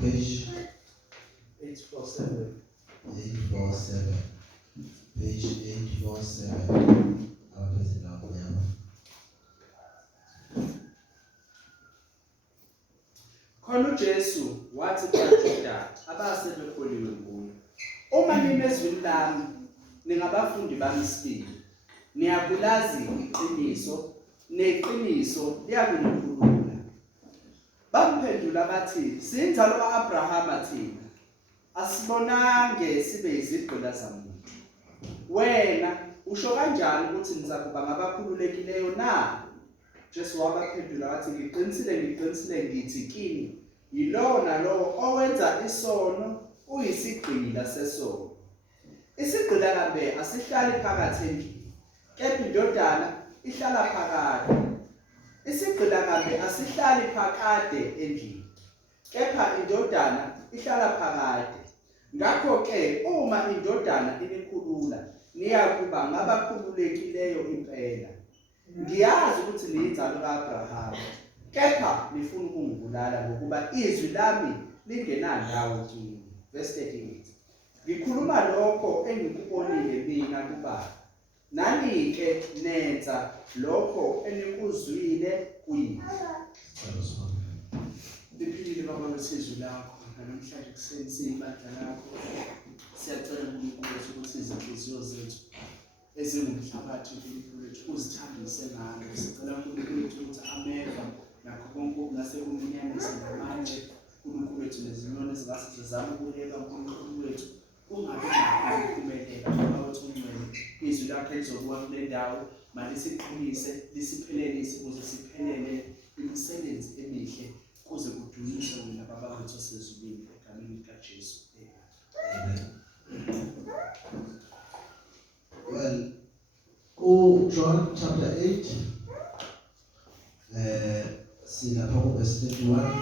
Page 847. 847. Page 847. Khona uJesu wathi kuJuda abasebekholiwe nguye. Uma nime ezwini lami ningabafundi bami sibili. Niyakulazi iqiniso, neqiniso liyakunikhulula. Bamphendula bathi, "Sinjalo kaAbrahama thina. Asibonange sibe izigqila zamuntu. Wena usho kanjani ukuthi nizakuba ngabakhululekileyo na?" Jesu wabaphendula wathi, ngiqinisile ngithi kini, yilowo nalowo owenza isono uyisigqila sesono. Isigqila kambe asihlali phakathi endlini, kepha indodana ihlala phakade. Isigqila kambe asihlali phakade endlini, kepha indodana ihlala phakade. Ngakho-ke uma indodana inikhulula, niyakuba ngabakhululekileyo impela. Ngiyazi ukuthi niyinzalo ka-Abrahama, kepha nifuna ukungibulala ngokuba izwi lami lingenandawo kini. Verse 38. Ngikhuluma lokho engikubonile mina kuBaba. Nani-ke nenza lokho enikuzwile kuyini. Liphilile Baba lesizwe lakho namhlanje kuseni siyibandla lakho. Siyacela uNkulunkulu ukuthi izinhliziyo zethu ezingumhlabathi uNkulunkulu uzithambise ngayo. Sicela uNkulunkulu ukuthi ameva nakho konke okungasekunyanisa namanje uNkulunkulu wethu nezinyoni ezingase zizame ukuleka uNkulunkulu wethu kungabi nakuphumelela ngoba wethu ungcwele. Izwi lakho lizokuwa kule ndawo malisiqinise lisiphelelise ukuze siphelele imisebenzi emihle kuze kudunyiswe wena Baba wethu osezulwini egameni likaJesu. Amen. Well, John chapter 8, verse 31,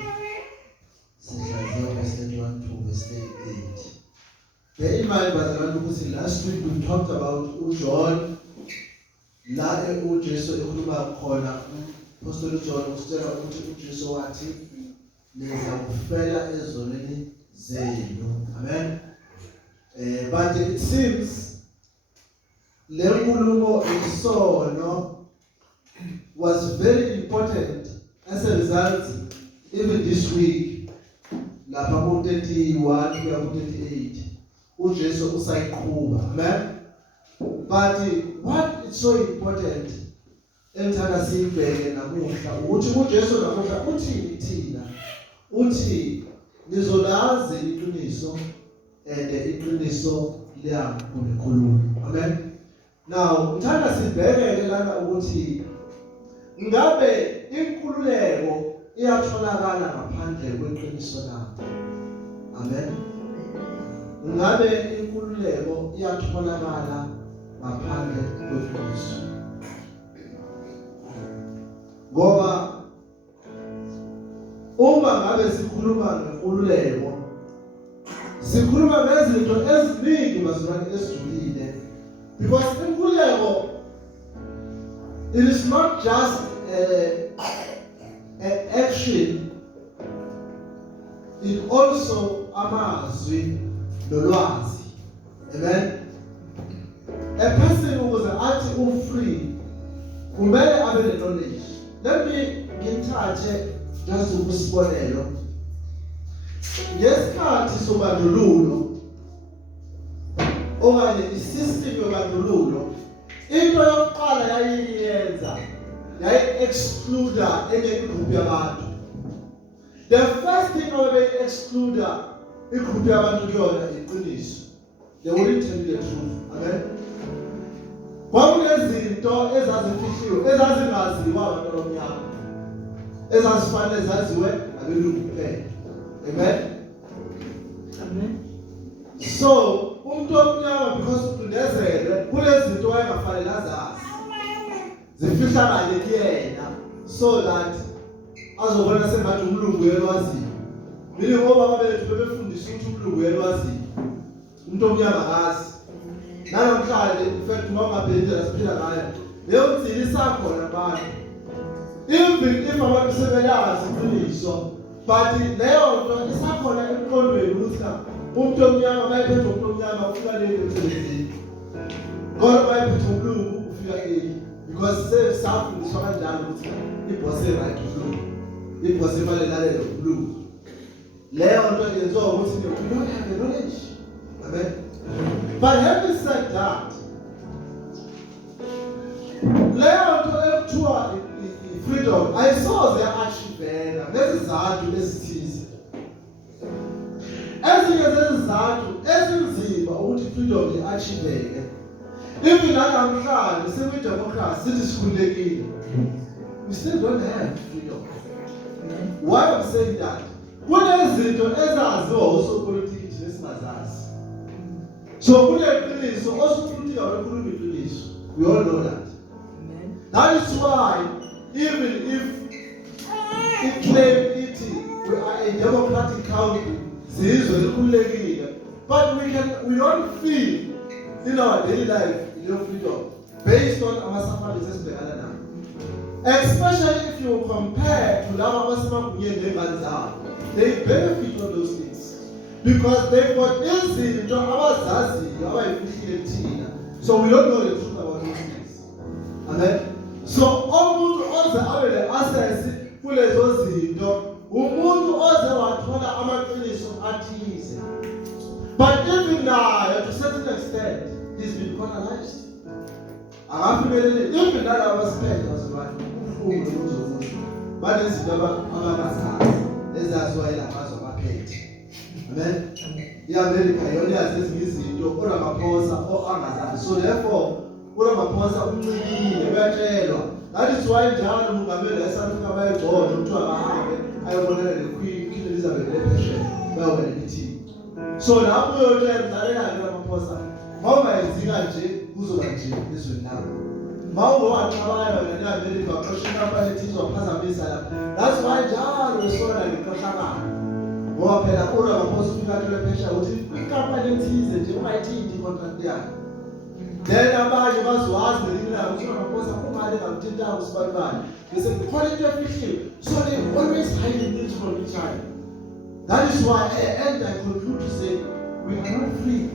verse 31 to verse 38. Bear in mind, because last week we talked about John, la uJesu ekhuluma khona Apostle John usitshela ukuthi uJesu wathi niza kufela ezonweni zenu. Amen. But it seems le nkulumo isono was very important as a result even this week lapha ku 31 kuya ku 38 uJesu usayiqhubha. Amen. But what is so important engithanda siyibheke namuhla ukuthi uJesu namuhla uthini thina, uthi nizolazi iqiniso and iqiniso liyakhuluma. Amen. Now ngithanda sibheke lana ukuthi ngabe inkululeko iyatholakala ngaphandle kweqiniso na? Amen. Ngabe inkululeko iyatholakala ngaphandle kweqiniso? Ngoba uma ngabe sikhuluma ngenkululeko sikhuluma ngezinto eziningi bazalwane esijulile, because inkululeko, it is not just an action, it also amazwi nolwazi. Amen. A person ukuze athi free kumele abe ne-knowledge. Let me ngithathe just ukusibonelo. Ngesikhathi sobandlululo okanye isystem yobandlululo, into yokuqala yayiyenza yayi-excluda enye igroup yabantu. The first thing abayi-excluda igroup yabantu kuyona iqiniso. They wouldn't tell you the truth. Amen. Kwakunezinto ezazifihliwe ezazingaziwa abantu abamnyama ezazifanele zaziwe abelungu kuphela. Amen. Amen. So umuntu omnyama because ucindezelwe kunezinto wayengafanele azazi zifihlakale kuyena so that azobona sengathi umlungu uyelwaziyo. Mina ngoba bethu bebefundisa ukuthi umlungu uyelwaziyo, umuntu omnyama akazi. Namhlanje in fact uma ungabhedela siphila ngayo leyo nzili isakhona abantu. Even if abantu sebelazi iqiniso but leyo nto isakhona emqondweni ukuthi umuntu omnyama bayiphethe umuntu omnyama ufika leli emsebenzini kodwa bayiphethe umlungu ufika leli because safundiswa kanjalo ukuthi ibhosi right umlungu ibhosi imali lalela umlungu leyo nto yenziwa ukuthi you don't have the knowledge. Amen. But having said that, leyo nto ekuthiwa freedom ayisoze achievena ngezizathu ezithize. Ezinye zezizathu ezinzima ukuthi freedom i-achieveke. Even nakamhlanje sikwi-democracy sithi sikhululekile. We still don't have freedom. Why I'm saying that? Kunezinto ezaziwa osopolitiki thina singazazi. So kuneqiniso osopolitiki abakhuluma iqiniso. We all know that. That is why even if it claim it we are a democratic country, but we don't feel in our daily life freedom based on our suffering. Especially if you compare to Lama, they benefit from those things because they've got easy to our so we don't know the truth about those things. Amen. So umuntu oze abe le access kulezo zinto umuntu oze wathola amaqiniso athize. But even now to a certain extent he's been colonized. Even that our spend was right. But this is ezazwayela ngazo amaphethe. Amen. IAmerica yona yazi izinto oramaphosa angazazi. So therefore uramaphosa umncikile uyatshelwa. That is why njalo umongameli eSouth bayegcona ukuthi abahambe ayobonana neQueen Elizabeth ephesheya bayoba nemeeting. So lapho uyotshela uzalela uramaphosa mawungayenzinga nje kuzoba nje ezweni lakho. Mawungowaqabana neAmerica waqoshela abalethizwa waphazamisa lapha. That's why njalo usona ngeqoshakala. Ngoba phela uramaphosa ufika ephesheya ukuthi inkampani ethize nje ungayithinti contract yakhe. Then abanye bazowazi ngelinye ukuthi uramaphosa kumali engakuthinta usibalibali. They say quality of issue. So they always hiding things from each other. That is why and I conclude to say we are not free.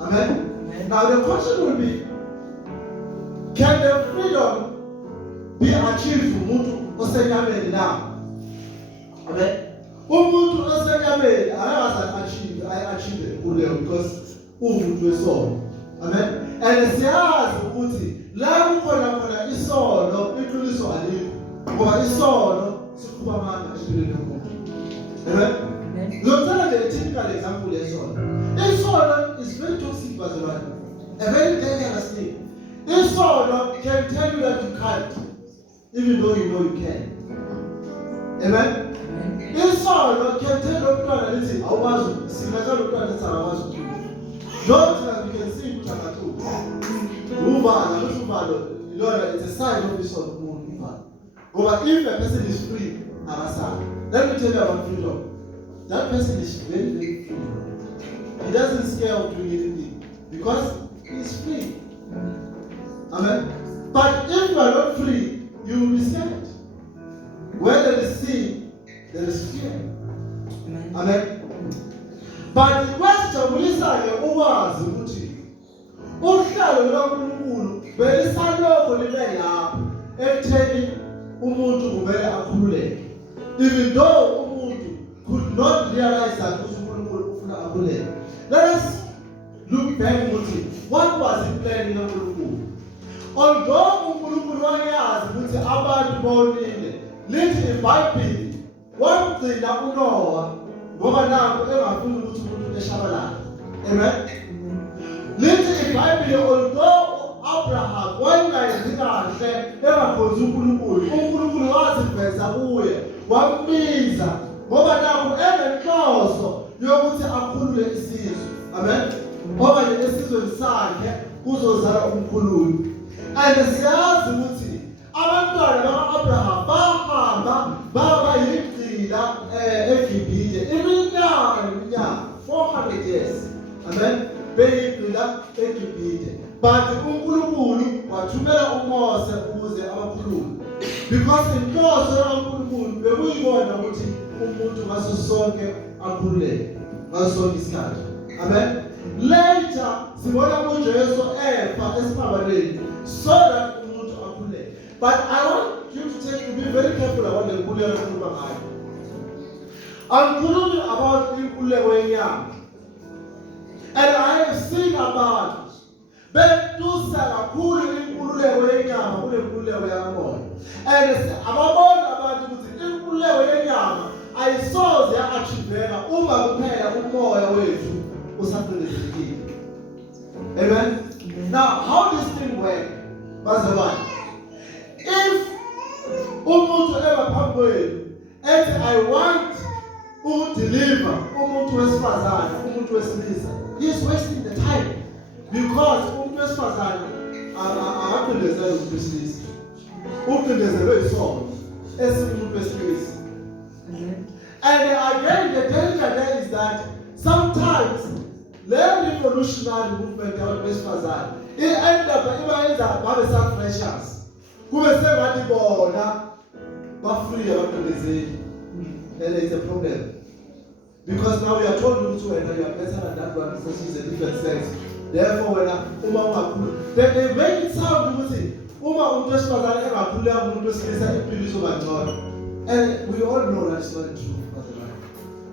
Amen. Amen. Now the question will be, can the freedom be achieved for umuntu osenyameni now? Amen. Umuntu osenyameni achieve kuleyo because umuntu wesono. Amen. And siyazi ukuthi la kukhona isono iqiniso alikho. Ngoba isono sikhupha amandla empilweni yomuntu. Amen. Ngizothatha nje typical example yesono. Isono is very toxic bazalwane. A very dangerous thing. Isono can tell you that you can't, even though you know you can. Amen. Isono can tell you that you awukwazi, singathanda ukuthatha ukuthi awukwazi ukuphila. Don't we can see Mutagatu. It's a sign of this on moon. But if a person is free, let me tell you about freedom. That person is very, very free. He doesn't scare of doing anything because he's free. Amen. But if you are not free, you will be scared. Where there is sin, there is fear. Amen. But the question is ukwazi ukuthi uhlalo lukaNkulunkulu belisaloko libe lapho ekutheni umuntu kumele akhululeke. Even though umuntu could not realize that uNkulunkulu ufuna akhululeke. Let us look back ukuthi what was the plan kaNkulunkulu. Although uNkulunkulu wayazi ukuthi abantu bonile lithi iBhayibheli wamgcina uNoah ngoba nakho engafuni ukuthi umuntu eshabalala. Amen. Lithi iBhayibheli although Abraham wayengayenzi kahle engakhonzi uNkulunkulu waziveza kuye wambiza ngoba nakho enenhloso yokuthi akhulule isizwe. Amen. Ngoba nje esizweni sakhe kuzozala umkhululi. And siyazi ukuthi abantwana baka-Abraham bahamba baba yigcila eGibhithe iminyaka 400 years. Amen. Beyigcila eGibhithe. But uNkulunkulu wathumela uMose ukuze abakhulule. Because inhloso kaNkulunkulu bekuyibona ukuthi umuntu ngaso sonke akhululeke ngaso sonke isikhathi. Amen. Later sibona uJesu efa esiphabaleni so that umuntu akhululeke. But I want you to be very careful about the inkululeko yokuba ngayo. Angikhulumi about inkululeko yenyama. And I have seen abantu betusa kakhulu inkululeko yenyama kunenkululeko yamoya. And ababona abantu ukuthi inkululeko yenyama ayisoze ya-achieveka uma kuphela umoya wethu usaqinisekile. Amen. Now how this thing work? Bazalwane, if umuntu phambi kwenu ethi I want ukudeliver umuntu wesifazane umuntu wesilisa, he is wasting the time because umuntu wesifazane akaqindezela umuntu wesilisa, uqindezelwe isono esimuntu wesilisa. And again the danger there is that sometimes the revolutionary movement yabantu besifazane i-end up ibayenza babe self-righteous, kube sengathi bona bafree abaqindezeli. Then it's a problem. Because now we are told to when you are better than that one because it's a different sex. Therefore, when then they make it sound to say, and we all know that's not true.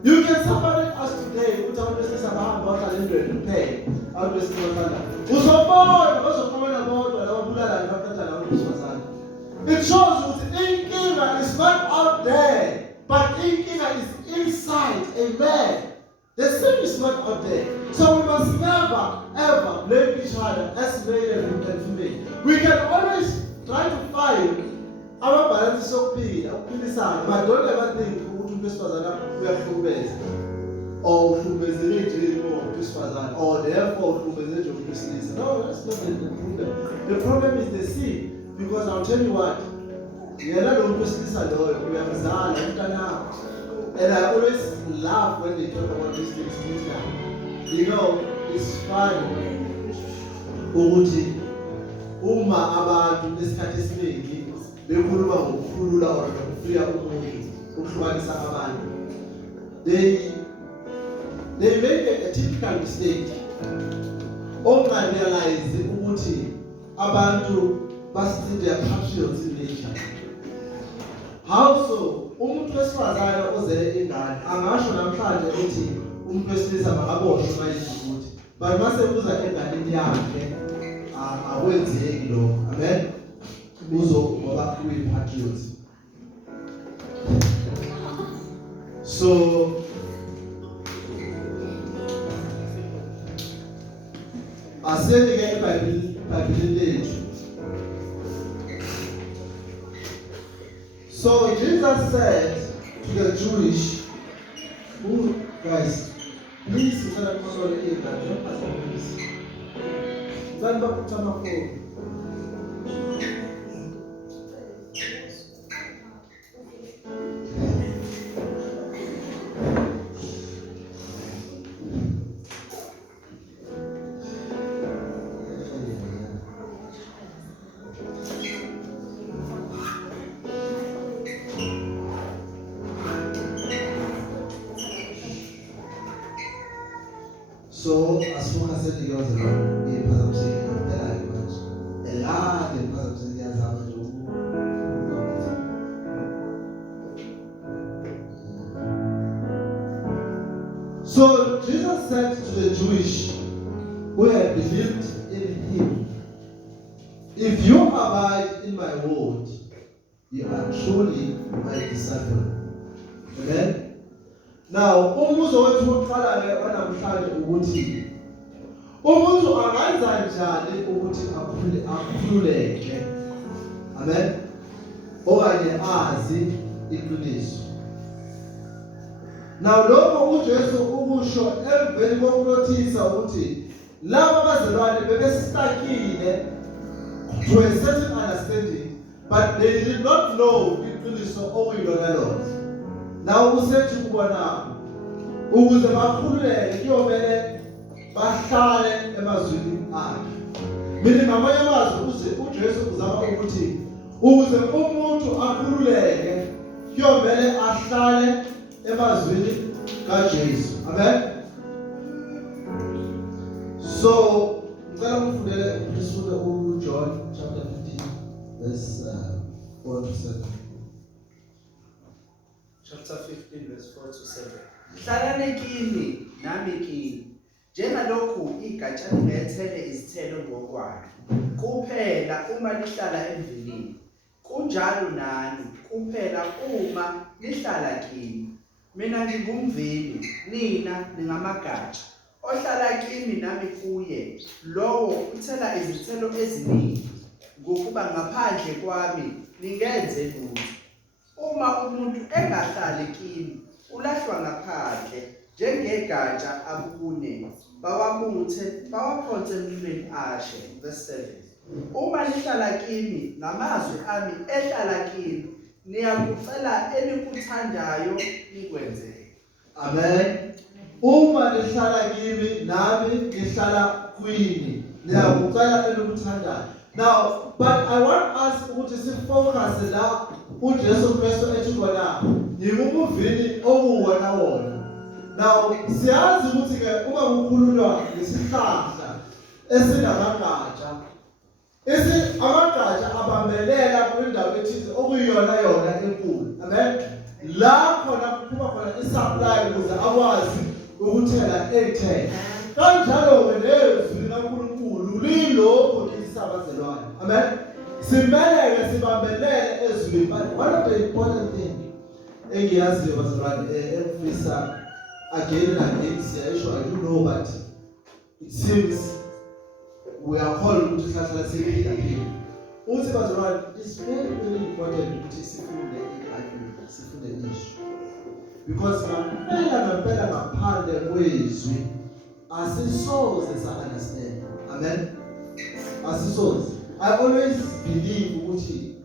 You can separate us today without business about what I didn't pay. I'll just go it shows you the inkinger is not out there. But inkinger is inside a man. The sin is not out there. So we must never ever blame each other as male and female. We can always try to find our balance of peace, but don't ever think we are foolish or or therefore no, that's not the problem. The problem is the sin. Because I'll tell you what, we are not always listening. We are Zan and I always laugh when they talk about these things. You know, it's fun. Ukuthi uma abantu lesikhathi esiningi bekhuluma ngokukhulula or ngokufika umuntu ukuhlukanisa abantu, they make a typical mistake. Ongarealize ukuthi abantu see their passions in nature. How so? Umuntu wesifazane ozele ingane angasho namhlanje ukuthi umuntu wesilisa makaboshwe mayizikuthi, but mase kuza enganeni yakhe akwenzeki lokho. Amen. Uzo ngoba uyi-patriot. So asiyeke eBhayibhelini lethu. So Jesus said to the Jewish, guys, please tell them sorry that don't pass the please. Then back to my phone. So, as long as it goes around, it has a secret of the language. A lot of the So, Jesus said to the Jewish who had believed in him, if you abide in my word, you are truly my disciple. Amen? Now, umbuzo wethu wokuqala ke namhlanje ukuthi umuntu angenza njani ukuthi akhululeke. Amen. Okanye azi iqiniso. Now lokho uJesu ukusho emveni kokunothisa ukuthi laba abazalwane bebestakile to a certain understanding, but they did not know iqiniso okuyilona lona. Now usethi kubona ukuze bakhululeke kuyomele bahlale emazwini akhe. Mina ngamanye amazwi uJesu uzama ukuthi ukuze umuntu akhululeke kuyomele ahlale emazwini kaJesu. Amen. So ngicela ufundele uJohn chapter 15 verse 4 to 7. Chapter 15 verse 4 to 7. Hlalani kini nami kini. Njengalokhu igatsha lingethele izithelo ngokwalo. Kuphela uma lihlala emvilini. Kunjalo nani kuphela uma lihlala kimi. Mina ngingumvili, nina ningamagatsha. Ohlala kimi nami kuye, lowo uthela izithelo eziningi. Ngokuba ngaphandle kwami ningenze lutho. Uma umuntu engahlali kimi, ulahlwa ngaphandle, njengegatsha abubune. Bawabuthe, bawaphonse emlilweni ashe. Verse 7. Uma lihlala kimi, namazwi ami ehlala kimi, niyakucela enikuthandayo nikwenzele. Amen. Uma lihlala kimi nami ngihlala kwini, niyakucela enikuthandayo. Now, but I want us to focus la uJesu Kristu ethi khona ngingumvini okuwona wona. Now, siyazi ukuthi ke uma kukhululwa ngesihlahla esinamagatsha, amagatsha abambelela kwindawo ethize okuyiyona yona enkulu. Amen. La khona kuphuma khona isupply ukuze akwazi ukuthela ezithelo. Kanjalo ke nezwi likaNkulunkulu lilokho lisabazelwayo. Amen. Simeleke sibambelele ezwini. But one of the important things engiyaziyo bazalwane emfisa again and again siyasho, I don't know, but it seems we are called to hlahla siphila. Uthi bazalwane, it's very important ukuthi sifunde iBhayibheli, sifunde izwi. Because ngempela ngaphandle kwezwi asisoze sa-understand. Amen. Asisoze. I always believe ukuthi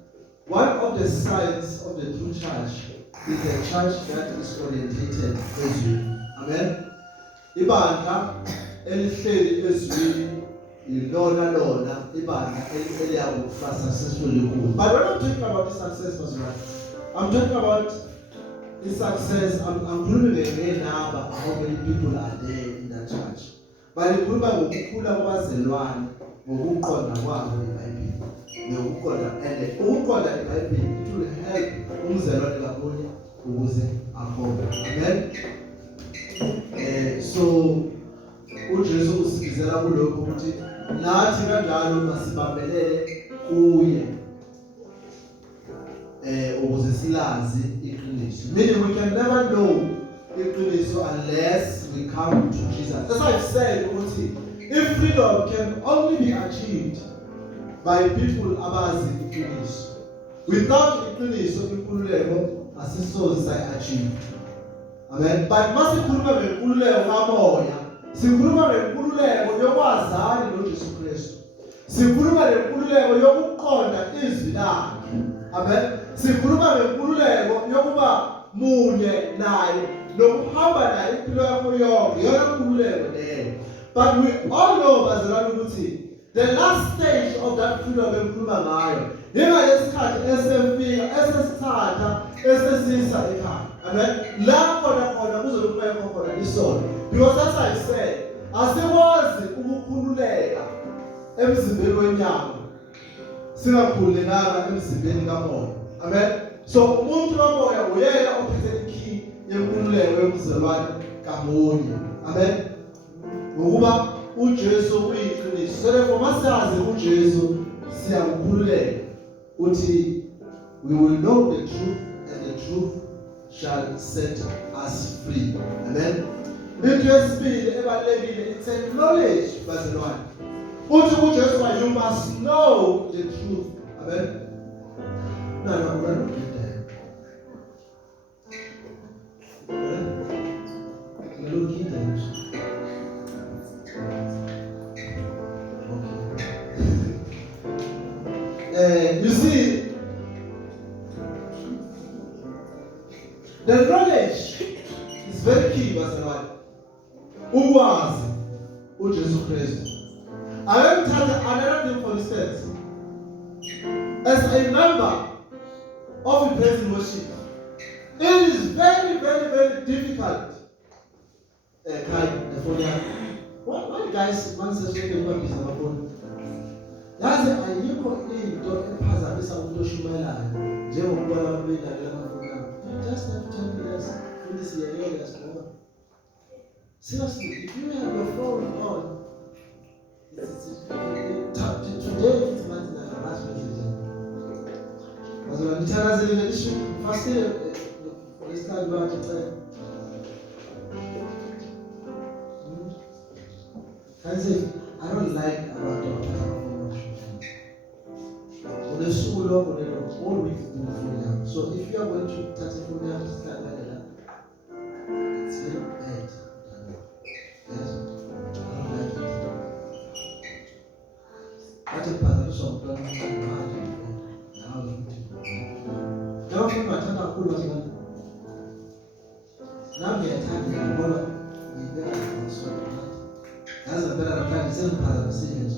one of the signs of the true church is a church that is orientated ezwini. Amen. Ibandla elihleli ezwini ilona ibandla eliyakufa successfully kulo. But when I'm talking about the success, I'm talking about the success. I'm including the number how many people are there in that church. But ikhuluma ngokukhula kwabazelwane ngokuqonda kwabo iBhayibheli. Ngokuqonda and ukuqonda iBhayibheli it will help umzelwane ngamunye ukuze akhona. Amen. So uJesu usibizela kulokho ukuthi nathi kanjalo masibambelele kuye ukuze silazi iqiniso. Meaning we can never know iqiniso unless we come to Jesus. As I've said, if freedom can only be achieved by people abazi iqiniso. Without iqiniso inkululeko asisoze sayi-achieve. Amen. But masikhuluma ngenkululeko kamoya, sikhuluma ngenkululeko yokwazana noJesu Kristu. Sikhuluma ngenkululeko yokuqonda izwi lakhe. Amen. Sikhuluma ngenkululeko yokuba munye naye nokuhamba naye impilo yakho yonke, yona nkululeko leyo. But we all know bazalwane ukuthi the last stage of that freedom engikhuluma ngayo yingalesi esefika esesithatha esesisa ekhaya. Amen. La khona kuzokubekho khona isono. Because as I said, asikwazi ukukhululeka emzimbeni wenyama singakhululekanga emzimbeni kamoya. Amen. So umuntu kamoya uyena ophethe ikey yenkululeko yomzelwane kamunye. Amen. Ngokuba uJesu uyiqiniso. So therefore masazi uJesu siyakukhululeka uthi we will know the truth and the truth shall set us free. Amen. Into yesibili ebalekile it's a knowledge bazalwane. Uthi uJesu you must know the truth. Amen. No, we're not doing that. We're looking at that. You see, the knowledge is very key, bazalwane. Ukwazi uJesu Kristu. I want to tell you another thing, for instance. As a member of the praise and worship, difficult. Kai, the phone. What guys, once a second, what is our phone? Yazi ayikho into ephazamisa umuntu oshumayelayo njengokubona abantu bedlalela amafoni. You just have 10 minutes in this area as well. Seriously, if you have your phone on, today it's not like a last message. As when you tell us in the issue, first day, let's start about the time. I say, I don't like about the all week. So if you are going to touch a phone, start like that. It's very bad. Yes, I don't like it. That's a part of some plan. Now you don't think my time cool as well. Now we are time to go. We better also. That's a better plan. It's a part of the seniors.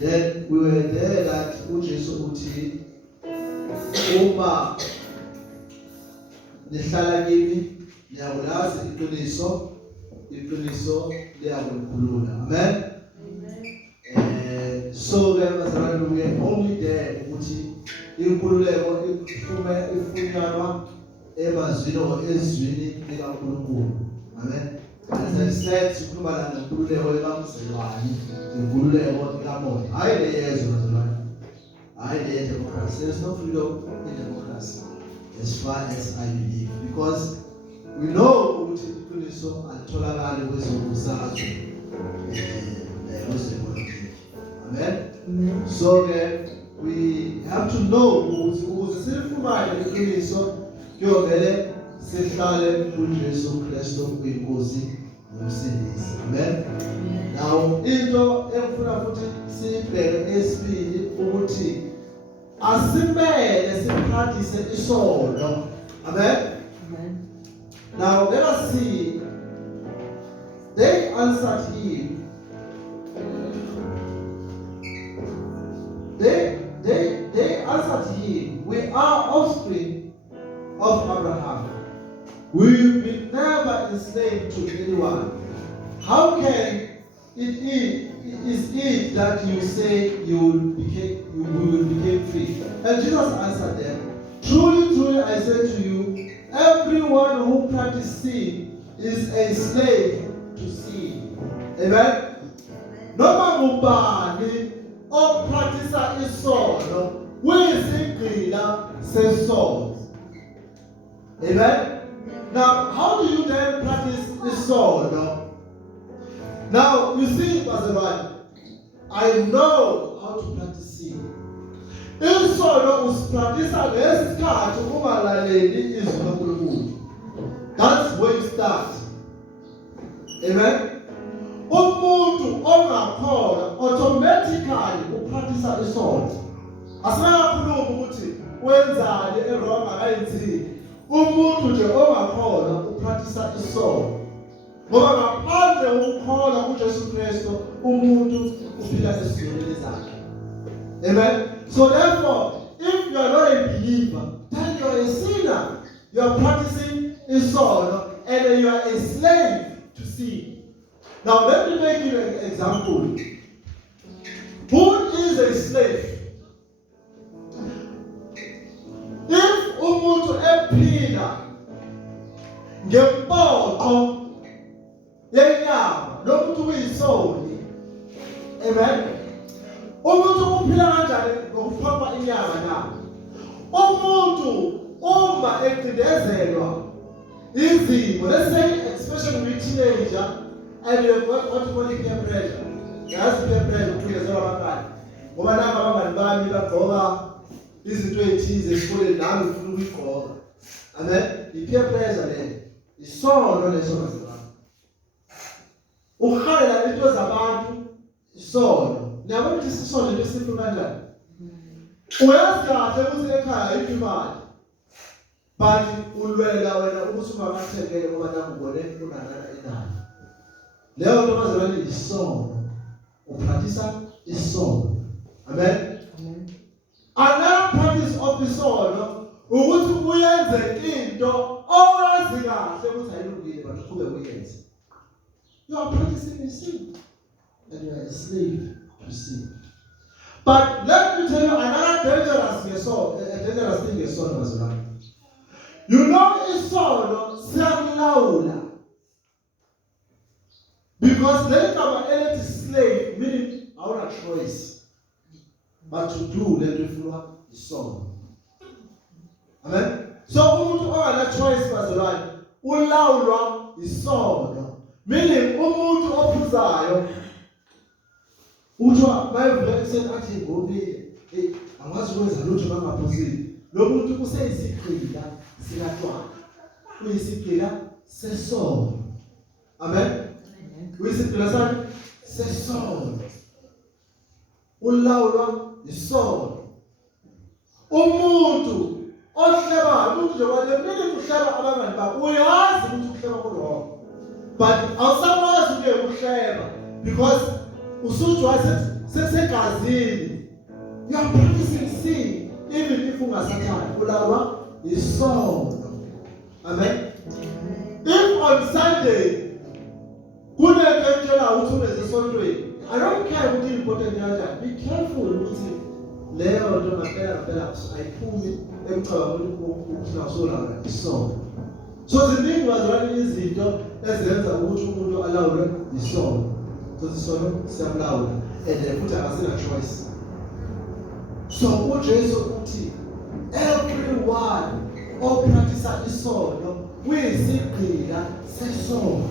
Then we were there that uJesu uthi uma nihlala kimi niyakulazi iqiniso liyakukhulula. Amen. So ke bazalwane we only there ukuthi inkululeko ifunyanwa emazwini ezwini likaNkulunkulu. Amen. As I said, sikhuluma la ngenkululeko ekaMzelwane, inkululeko kaMoya. Hayi le yezwe bazalwane. Hayi le democracy. There's no freedom in democracy as far as I believe, because we know ukuthi iqiniso alitholakali kwezombusazwe kwezepolitiki. Amen. So we have to know ukuze silifumane iqiniso kuyomele sihlale kuJesu Kristu kuyinkosi nomsindisi. Amen. Now into engifuna futhi sibheke esibili ukuthi asimele sipractice isono. Amen. Now let us see. They answered him. They answered him, we are offspring of Abraham. We've been never enslaved to anyone. How can is it that you say you will become free? And Jesus answered them, truly, truly, I say to you, everyone who practices sin is a slave to sin. Amen. Noma ngubani opractice isono uyisigqila sesono. Amen. Now, how do you then practice isono? Now, you see, Pastor Ryan, I know how to practice sin. Isono usipractice ngesikhathi ungalaleli izwi loNkulunkulu. That's where you start. Amen. Umuntu ongakholwa automatically upractice isono. Asinakhuluma ukuthi wenzani errong akayenzini. Umuntu nje ongakholwa upractice isono. Ngoba ngaphandle ukukholwa kuJesu Kristu umuntu uphila esizweni zakhe. Amen. So therefore, if you are not a believer, then you are a sinner. You are practicing isono and you are a slave to sin. Now let me make you an example. Who is a slave? If umuntu ephila ngempoqo yenyama lomuntu uyisoni, amen. Umuntu uphila kanjani ngokuphampa inyama na? Umuntu uma ecindezelwa izimo, let's say especially with teenager, and you have what you call peer pressure. That's peer pressure ukugezela abangani. Ngoba nanga abangani bami bagqoka izinto ezithize esikoleni nami ngifuna ukuyigqoka. Amen. I-peer pressure le isono leso mazibani. Ukhalela into zabantu isono. Nabo ukuthi sisono into esifu kanjani? Uyazi kahle ukuthi ekhaya ayikho imali. But ulwela wena ukuthi ungakathekele ngoba nakubone unanana inani. Leyo nto mazibani isono. Upractice isono. Amen. Another practice of isono ukuthi uyenze into owazi kahle ukuthi ayilungile but ube uyenze. You are practicing sin and you are a slave to sin. But let me tell you another dangerous thing isono mazibani. You know isono siyakulaula. Because then our elect slave, meaning our choice, but to do let we follow the song. Amen. So umuntu ongana choice bazalwane ulawulwa isono. Meaning umuntu ophuzayo uthiwa bayivula ekuseni athi ngobile angazi ukwenza lutho bangaphuzile. Lo muntu useyisigqila sikatwana. Uyisigqila sesono. Amen. Uyisigqila sakhe sesono. Ulawulwa isono. Umuntu ohleba umuntu nje walemini uhleba abangani bakho uyazi ukuthi uhleba ku-wrong. But awusakwazi ukuhleba because usuzwa sesegazini. You are practicing sin even if ungasathandi. Ulawulwa isono. Amen. If on Sunday kunento etshela ukuthi uneze esontweni, I don't care ukuthi important kanjani. Be careful ukuthi leyo nto ngempela ayiphumi emcabangweni ukuthi nasolawula isono. So ziningi bazalwane izinto ezenza ukuthi umuntu alawule isono. So isono siyamlawula and futhi akasina choice. So uJesu uthi everyone opractice isono kuyisigqila sesono.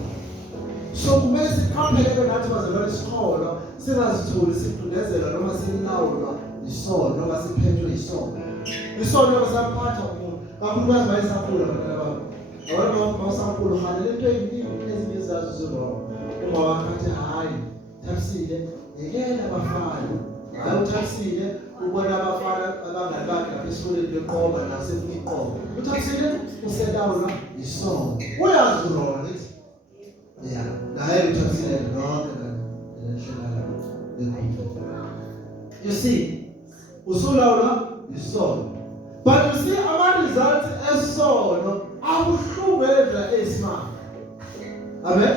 So kumele siqaphele nathi bazalwane isikolo singazitholi siqindezelwa noma silawulwa isono noma siphethwe isono. Isono lisaphatha umuntu kakhulukazi mayisakhula abantwana babo. Abantu mawusakhula uhanele into eziningi ezinye izazo zirong. Uma wakhathi hayi Thabisile yekela abafana. Hayi uThabisile ubona abafana abangani bakhe lapha esikoleni beqoba nasefuna iqoba. uThabisile uselawulwa isono. Uyazi urona lithi yeah, naye uThabisile lonke you see, usulawula isono. But you see, our results esono abuhlungu ngendlela eyisimanga. Amen.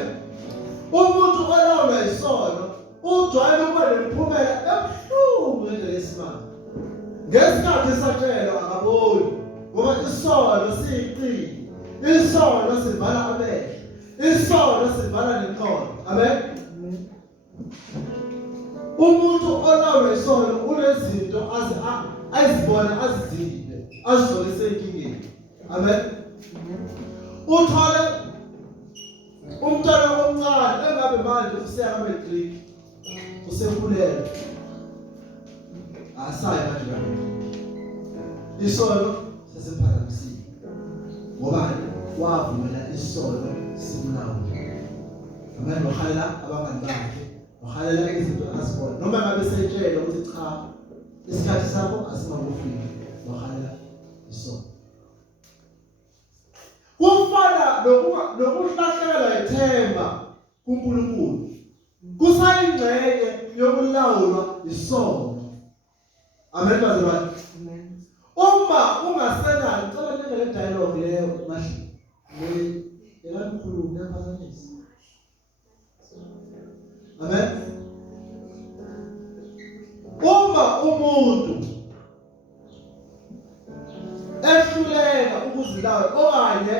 Umuntu olawula isono ujwayele ukuba nemiphumela ebuhlungu ngendlela eyisimanga. Ngesikhathi esatshelwa akaboni ngoba isono siyiqini. Isono sivala amehlo. Isono sivala nenqondo. Amen. Umuntu olawula isono unezinto azibona azidile azizole senkingeni. Amen. Uthole umntwana omncane engabe manje useyamatric usekhulelwe asayi manje kahle. Isono sesiphakamisile ngoba wavumela isono simlawule. Amen. Wahala abangani bakhe wahalela izinto azibona noma ngabe setshelwa ukuthi cha isikhathi sakho asikakufiki wahalela isono. Kufana nokuhlahlekelwa ithemba kuNkulunkulu. Kusayingxenye yokulawulwa isono. Amen bazalwane. Uma ungasenalo ngicela ningele dialogue leyo mahle. Elakhuluma nephazamisa. Amen. Uma umuntu ehluleka ukuzilawula okanye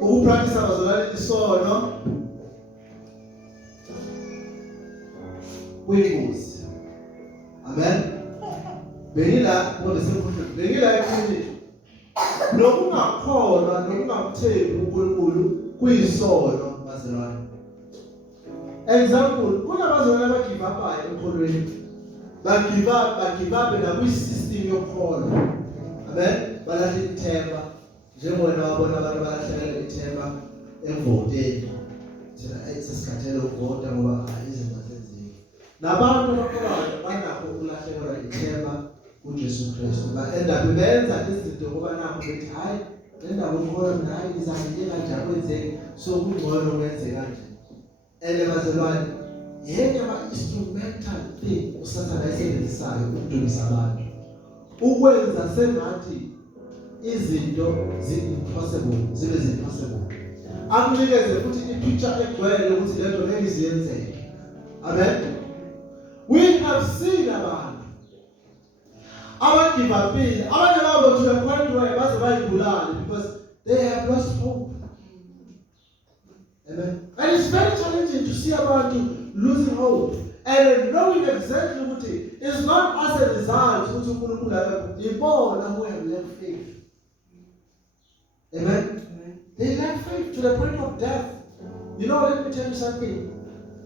ukupractice bazalwane isono kuyingozi. Amen. Bengila ekini nokungakholwa nokungakuthembi uNkulunkulu kuyisono bazalwane. Example, kunabazalwane abagive upayo emkholweni. Bagive up nakwi-system yokukholwa. Amen. Balahla ithemba. Njengoba wabona abantu balahlekelwa ithemba emvoteni. Thina esesikhathele ukuvota ngoba izinto zenziwe. Nabantu abakholwayo banakho ukulahlekelwa ithemba kuJesu Kristu. Ba-end-up benza izinto ngoba nakho bethi hayi le ndaba ukholwa mina hayi izangiyeka kanjani kwenzeke so kungcono kwenze kanje. Bazalwane yenye ama-instrumental thing usathana ayisebenzisayo ukudumisa abantu ukwenza sengathi izinto zi-impossible zibe zi-impossible. Akunikeze futhi i-picture egcwele ukuthi lento ngeke iziyenzeke. Amen. We have seen abantu abagivapile abanye babo to the point where baze bayibulale because they have lost hope. Amen. And it's very challenging to see abantu losing hope and knowing exactly what it is not as a result of uNkulunkulu ibona who have left faith. Amen. They lack faith to the point of death. You know, let me tell you something.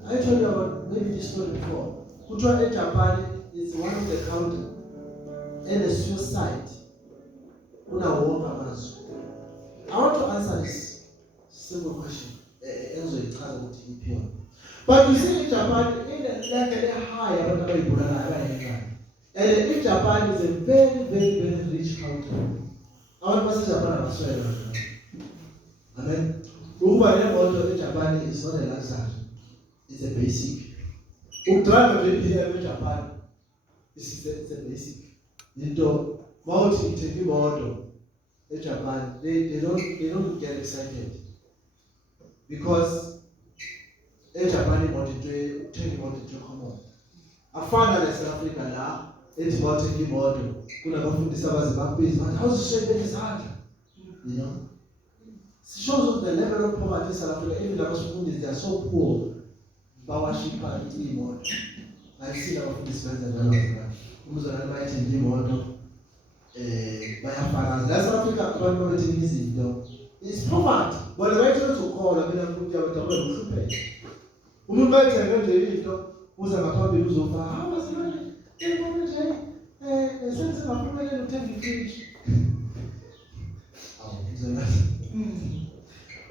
I told you about maybe this story before. Kutwa Japan is one of the countries and a suicide. I want to answer this simple question. But you see in Japan, in a high, and in Japan is a very, very, very rich country. I want to say Japan as well. Amen. Uber in Japan is not a luxury. It's a basic. Drive a in Japan. It's a basic. You know, taking model in Japan, they don't get excited because in Japan taking model to come on. I found that in South Africa now, it's about taking model. Kuna bafundisa abazibaphizi, but how to say that? You know, it shows the level of poverty in South Africa. Even the Muslims, they are so poor. Bawaship and model. I've seen abafundisi benza njalo. Umuzwana bayithi imoto. That's Africa, but easy, it's poverty. But the right to call, I mean, I'm putting out a way to pay. Woman might tell you, who's a copy of how was the money? Since I'm going to take the fridge.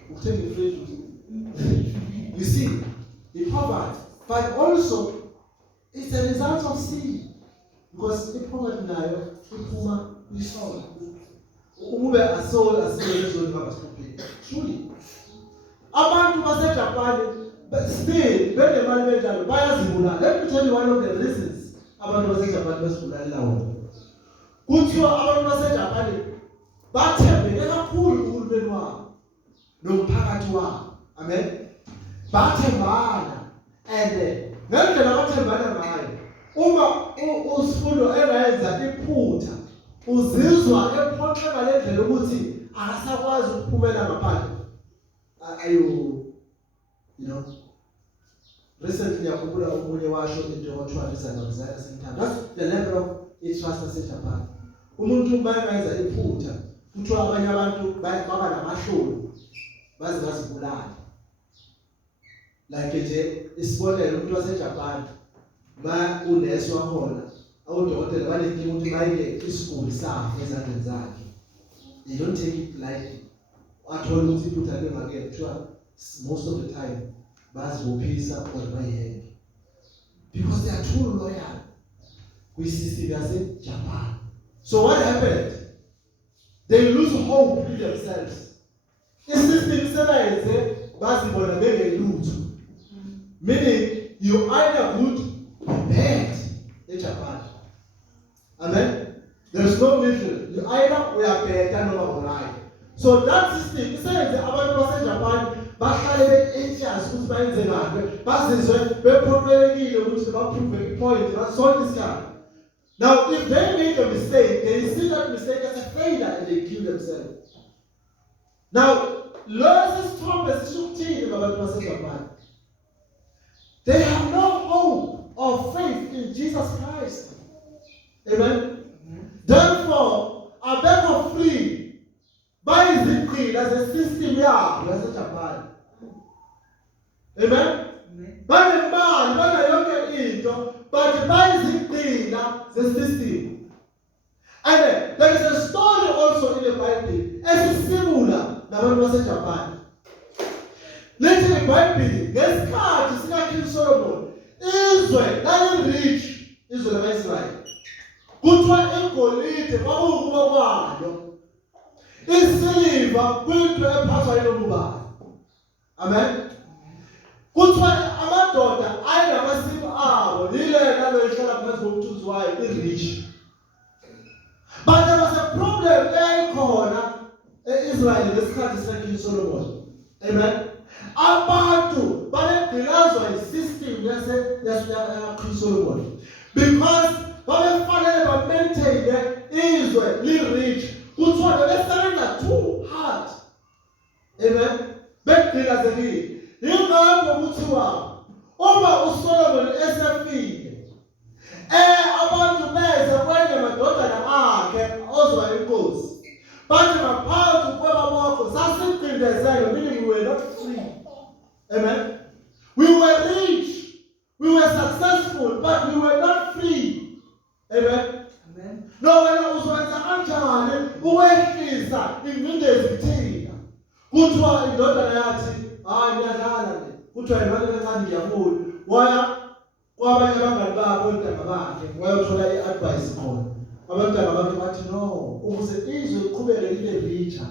We'll take the fridge. You see, the poverty, but also it's a result of sin. Because the poverty now, we saw a soul as truly. Abantu base Japan, but still, when the man went down, let me tell you one of the reasons abantu base Japan basibulala. Kuthiwa abantu base Japan bathembele kakhulu kuhulumeni wabo nomphakathi wabo. Amen. Bathembana and ngendlela abathembana ngayo. Uma usifundo engayenza iphutha uzizwa ephoxeka lendlela ukuthi akasakwazi ukuphumela ngaphandle. You know, recently yakubula omunye washo into yokuthiwa nobuzala sometimes. That's the level of trust in Japan. Umuntu bayenza iphutha kuthiwa abanye abantu baba namahloni baze bazibulala. Like nje isibonelo umuntu waseJapan ba unesi wakhona awudokotela balenkinga ukuthi bayike isiguli safa ezandleni zakhe. They don't take it lightly. Athola ukuthi iphutha lengake kuthiwa most of the time bazibophisa or bayihenge because they are too loyal kwisystem yaseJapan. So what happened? They lose hope in themselves. Isystem isebenze bazibona bengelutho. Meaning you either good or bad in Japan. Amen. There is no middle. You either we are bad or right. So that system isebenze abantu baseJapan bahlale be-anxious ukuthi bayenze kahle bazizwe bephoqelekile ukuthi baprove i-point basonke isikhathi. Now if they make a mistake, they see that mistake as a failure and they kill themselves. Now learn sisithombe sishukuthini ngabantu baseJapan. They have no hope or faith in Jesus Christ. Amen. Therefore, abekho free bayiziqhila zesystem yabo yaseJapan. Amen. Banemali banayo yonke into but bayiziqhila zesystem. And there is a story also in the Bible esisimula nabantu baseJapan. Let's say the Bible, ngesikhathi sikaKing Solomon, izwe lalirich, izwe lama-Israyeli. Kuthiwa igolide kwakungukuba kwayo. Isiliva kuyinto ephathwa yilobubani. Amen. Kuthiwa amadoda ayenamasimu abo, yilena loyihlala phansi komthunzi wayo, irich. But there was a problem eyayikhona e-Israyeli ngesikhathi sikaKing Solomon. Amen. Abantu banegilazwa yisystem yaseKing Solomon because babefanele ba-maintain izwe li-rich kuthiwa bebesebenza too hard. Amen. Begilazekile. Yingakho kuthiwa uma uSolomon esefile abantu beze kwenye amadodana akhe ozwa inkosi. But ngaphansi kweba bakho sasiqindezelo, meaning we were not free. Amen. We were rich, we were successful, but we were not free. Amen. Amen. No, Wabhekisa ingcindezi kuthina. Kuthiwa indodana yathi, hayi ngiyadlala nje. Kuthiwa imali encane ngiyafuna. Waya kwabanye abangani bakho ontanga bakhe, wayothola i-advice khona. Abantwana bakhe bathi no, ukuze izwe liqhubeke libe richer.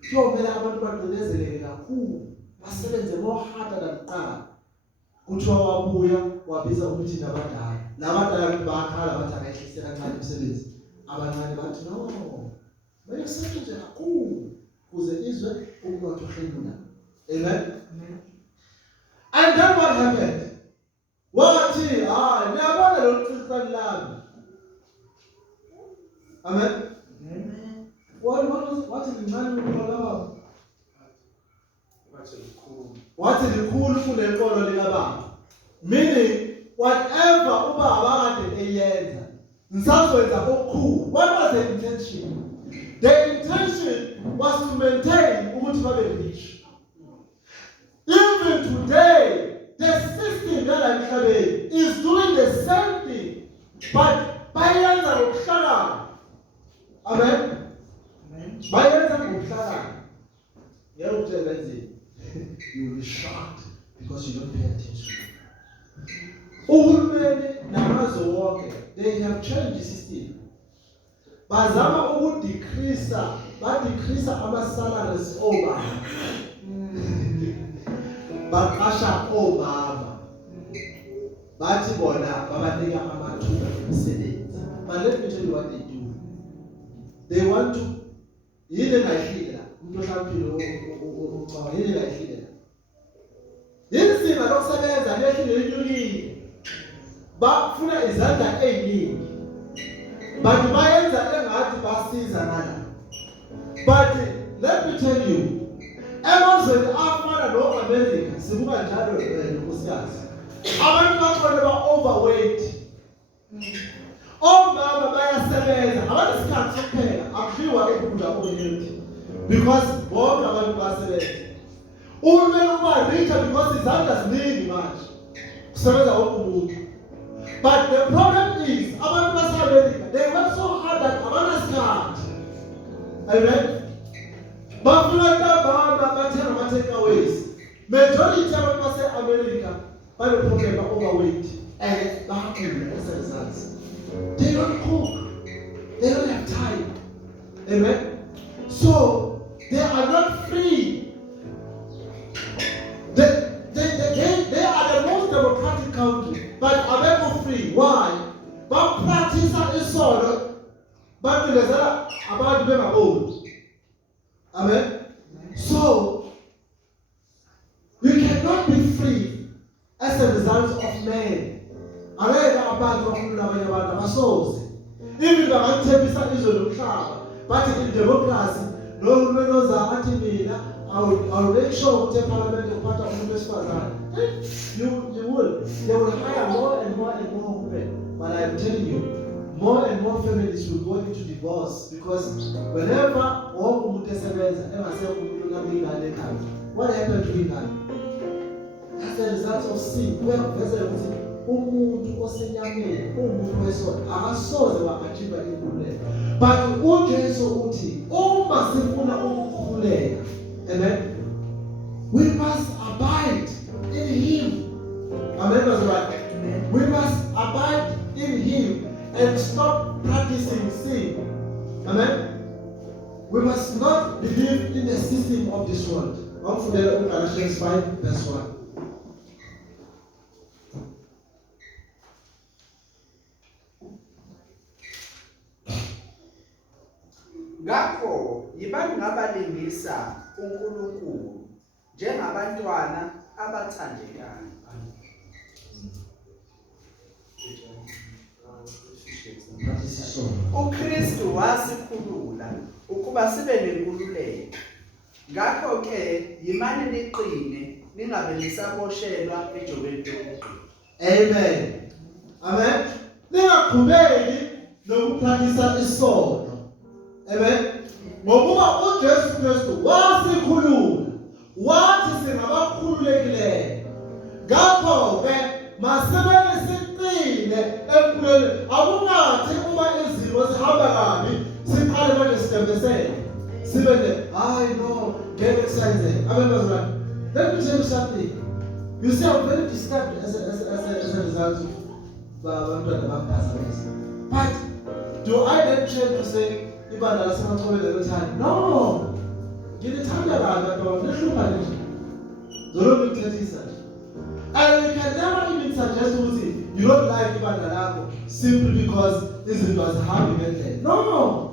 Kuyomele abantu bagqilezeleke kakhulu. Basebenze more harder than kuqala. Kuthiwa wabuya wabiza ukuthi nabadala. Labadala bakhala bathi akayihlise kancane umsebenzi. Abancane bathi no. Manje kusebenze kakhulu ukuze izwe umnotho uhlelula. Amen. And then what happened? Wathi, niyabona lo mcikisani lami. Amen. What is the man who called about? What is the cool food and call about? Meaning, whatever ubaba kade eyenza, ngisazwenza okukhulu. What was the intention? The intention was to maintain ukuthi babe rich. Even today, the system that I'm having is doing the same thing, but bayenza ngokuhlakana. Amen. Bayenza ngokuhlakana. You will be shocked because you don't pay attention. Uhulumeni namazwe wonke, they have changed the system. Bazama ukudecreasa ama-salaries obaba. Baqasha obaba. Bathi bona babanika amathuba emisebenzi. But let me tell you what they do. They want to yini ngayihlile la. Umuntu ohlaphile ucaba yini ngayihlile la. Yini sima lokusebenza lehlile linyukile. Bafuna izandla eziningi. But bayenza engathi basiza ngala. But let me tell you, emazweni afana no-America sibuka njalo nkosikazi. Abantu bakhona ba-overweight. Omama bayasebenza. Abanesikhathi sokupheka akudliwa ukudla okuhealthy. Because bonke abantu bayasebenza. Uhulumeni uba richer because izandla ziningi manje. Kusebenza wonke umuntu. But the problem is, abantu base-America, they work so hard that abanasikhathi. Amen. Bafuna ntambama bathenga ama-takeaways. Majority abantu base-America bane-problem ba-overweight and bahaqile as a result. They don't cook. They don't have time. Amen. So they are not free. They are the most democratic country, but are they not free? Why? But practice is sort but because about them are old. Amen. So you cannot be free as a result of man. Even the anti-bisa is on the but in democracy, no knows I'll make sure the parliament is part of the first You will. They will hire more and more and more women. But I'm telling you, more and more families will go into divorce because whenever all women what happened to him? That's the result of sin. Umuntu osenyameni umuntu wesona akasoze wakachiba inkululeko but uJesu uthi uma sifuna ukukhululeka amen we must abide in him amen right? We must abide in him and stop practicing sin amen we must not believe in the system of this world. Galatians 5 verse 1. Ngakho yibani ngabalingisa uNkulunkulu njengabantwana abathandekayo. uKristu wasikhulula ukuba sibe nenkululeko. Ngakho ke yimani niqine ningabe nisaboshelwa ejobeni lobuqili. Amen. Amen. Ningaqhubeki nokuphakisa isono. Amen. Ngokuba uJesu Kristu wasikhulula wathi singabakhululekileyo. Ngakho ke masebele siqine empilweni. Akungathi uma izimo zihamba kabi siqale manje sidembesele. I know, get excited. I remember, let me tell you something. You see, I'm very disturbed as a result of but do I then try to say, no, give it time and you can never even suggest you don't like Ibadalako simply because it was having no.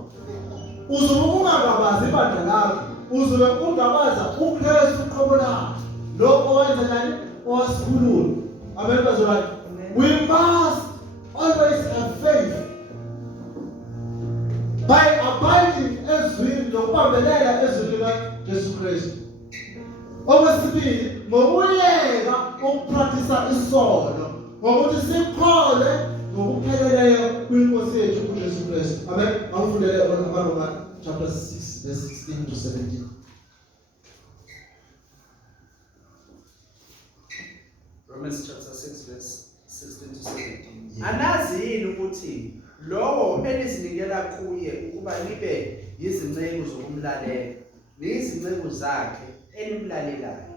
Uzumungababazi Ibadalako, uzumungabaza uKristu uqobola lo owenzelani owasikhulula. Amen bazalwane. We must always have faith by abiding ezwini lokubambelela ezwini likaJesu Kristu. Okwesibili, ngokuyeka ukupractice isono, ngokuthi sikholwe ngokupheleleyo kwiNkosi yethu uJesu Kristu. Amen. Awufundele abaRoma chapter 6 verse 16 to 17. Romans chapter 6 verse 16 to 17. Anazi yini ukuthi lowo enizinikela kuye ukuba libe yizinceku zokumlalela, niyizinceku zakhe enimlalelayo,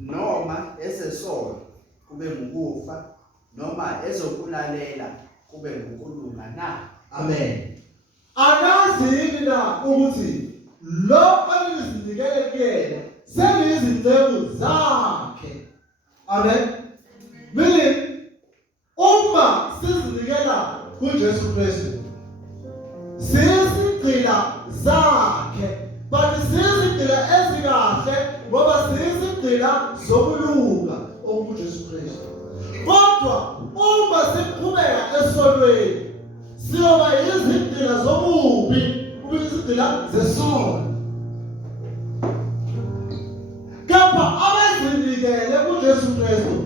noma ezesono kube ngukufa, noma ezokulalela kube ngukulunga na? Amen. Anazi yini na ukuthi lo enizinikele kuyena seniyizinceku zakhe. Amen. Meaning, uma sizinikela kuJesu Kristu, sizigcina zakhe, but sizigcina ezikahle ngoba sizigcina zokulunga okuJesu Kristu. Kodwa uma siqhubeka esonweni, siyoba yizigcina zobubi, kube izigcina zesono. Kepha abazinikele kuJesu Kristu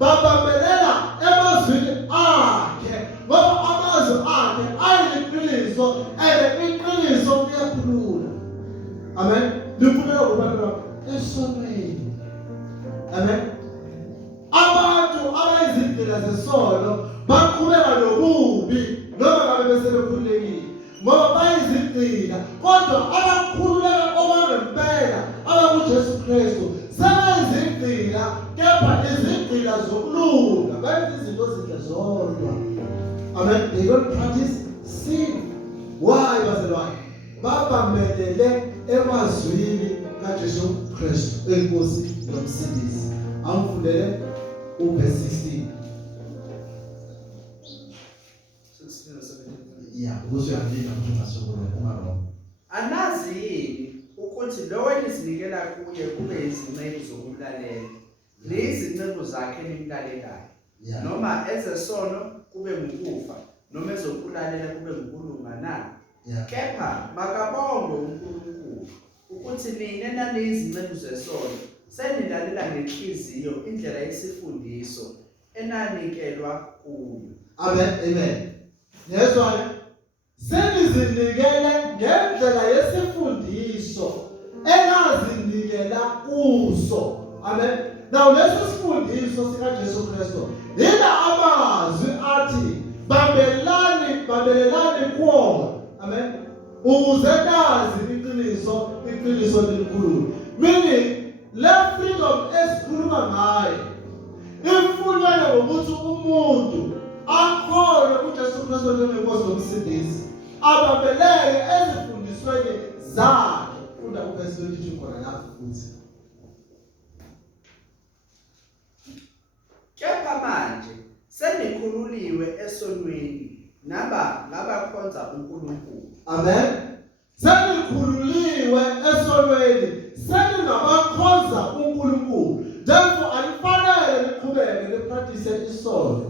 babambelela emazwini akhe ngoba amazwi akhe ayiliqiniso iqiniso liyakhulula. Amen. Likhulula kubantu esonweni. Amen. Abantu abayizigcina zesono baqhubeka nobubi noma ngabe besebekhululekile ngoba bayizigcina, kodwa abakhululeka okwangempela abakuJesu Kristu sebezigcina, kepha izigcina zokulunga, benza izinto ezinhle zodwa. Amen. They don't practice sin. Why bazalwane? Babambelela emazwini kaJesu Kristu enkosi nomsindisi. Angifundele uverse 16. Yeah, because you are doing anazi yini ukuthi lo enizinikela kuye kube yizinceku zokumlalela, niyizinceku zakhe enimlalelayo, noma ezesono kube ngukufa, noma ezokulalela kube ngukulunga na? Kepha makabongwe uNkulunkulu ukuthi nina naniyizinceku zesono senilalela ngenhliziyo indlela yesifundiso enanikelwa kuyo. Amen. Amen. Yezwa senizinikele ngendlela yesifundiso enazinikela kuso. Amen. Now leso sifundiso sikaJesu Kristu yila amazwi athi babelelani kuona. Amen. Ukuze nazi iqiniso lelikhulu. Meaning le freedom esikhuluma ngayo ifuneka ngokuthi umuntu akholwe kuJesu Kristu njengenkosi nomsindisi, abambelele ezifundisweni zakhe. Funda uverse 22 khona lapho futhi. Kepha manje senikhululiwe esonweni ngabakhonza uNkulunkulu. Amen. Senikhululiwe esonweni, seningabakhonza uNkulunkulu. Therefore alifanele niqhubeke nipractice isono.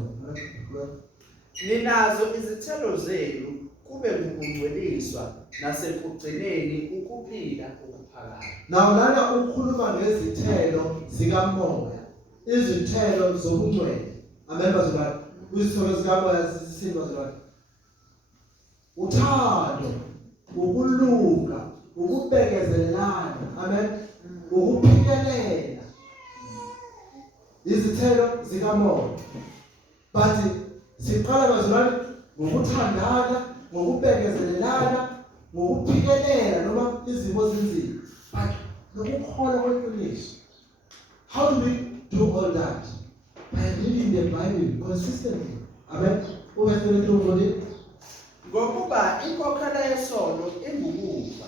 Ninazo izithelo zenu kube ngokungcweliswa nasekugcineni ukuphila okuphakathi. Now lana ukhuluma ngezithelo zikamoya, izithelo zobungcwele. Amen bazalwane. Izithelo zikamoya zisindwa bazalwane. Uthando, ukulunga, ukubekezelana. Amen. Ukuphikelela. Izithelo zikamoya. But siqala bazalwane ngokuthandana, ngokubekezelelana, ngokuphikelela noma izimo ezinzima, but nokukholwa kweqiniso. How do we do all that? By reading the Bible consistently. Amen. Uverse 23. Ngokuba inkokhela yesono ingukufa,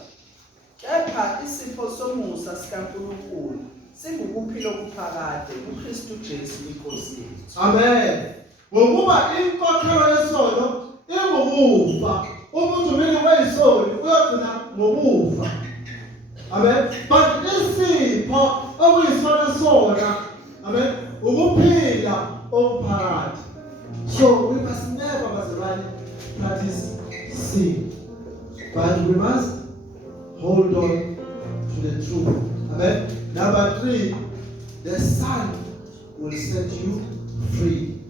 kepha isipho somusa sikaNkulunkulu singukuphila okuphakade kuKristu Jesu inkosi yethu. Amen. Ngokuba inkokhelo yesono ingukufa, umuntu mele wayisoni uyogcina ngokufa. Amen. But isipho okuyisona sona, amen, ukuphila okuphakade. So we must never practice sin, but we must hold on to the truth. Amen. Number 3, the Son will set you free.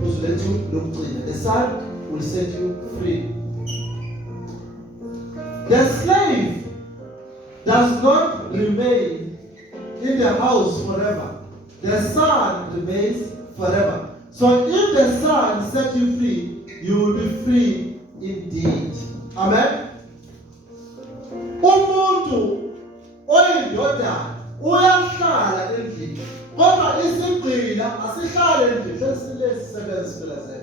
The Son will set you free. The slave does not remain in the house forever. The Son remains forever. So if the Son sets you free, you will be free indeed. Amen. Umuntu oyindoda uyahlala endlini, kodwa isigqila asihlale endlini, sesisebenza.